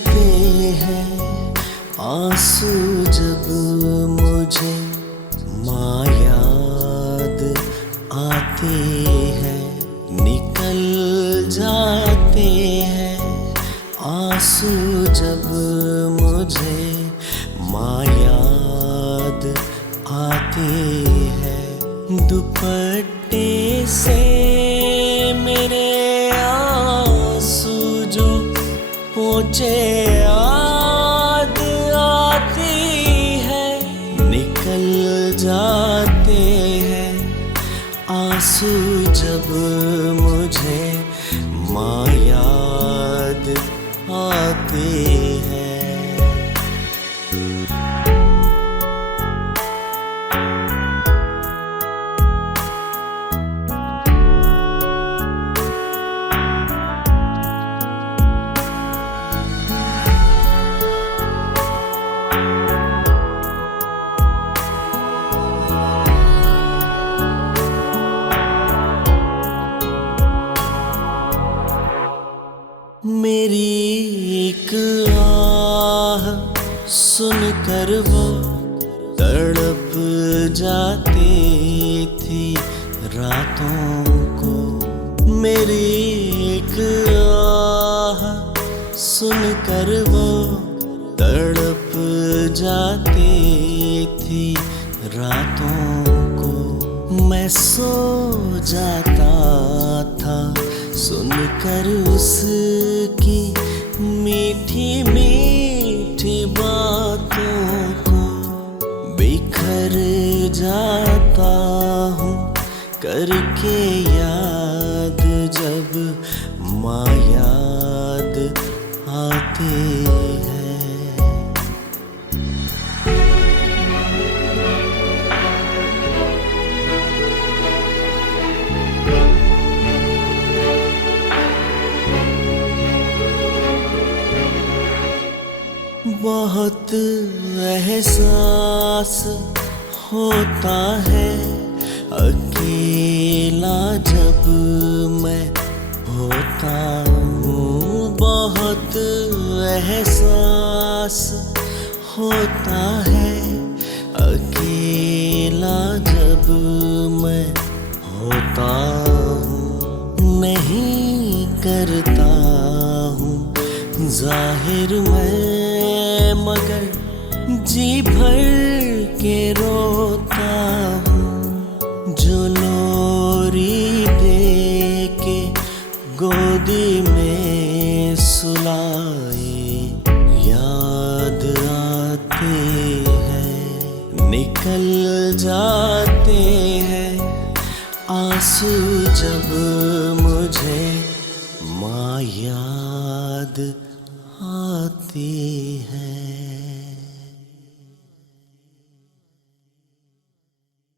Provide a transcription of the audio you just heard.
जाते हैं आंसू जब मुझे माँ याद आते हैं, निकल जाते हैं आंसू जब मुझे माँ याद आते हैं। दुपट्टे से मेरे आंसू जो पोंछे याद आती है, निकल जाते हैं आंसू जब मुझे माँ याद आती है। मेरी एक आह सुनकर वो तड़प जाती थी रातों को। मेरी एक आह सुनकर वो तड़प जाती थी रातों को। मैं सो जाता था सुनकर उसकी मीठी मीठी बातों को। बिखर जाता हूँ करके याद जब माँ याद आती है। बहुत एहसास होता है अकेला जब मैं होता हूँ। बहुत एहसास होता है अकेला जब मैं होता हूँ। नहीं करता हूँ जाहिर मैं, मगर जी भर के रोता हूँ। जो लोरी दे के गोदी में सुलाए याद आते हैं, निकल जाते हैं आंसू जब मुझे माँ याद आती है।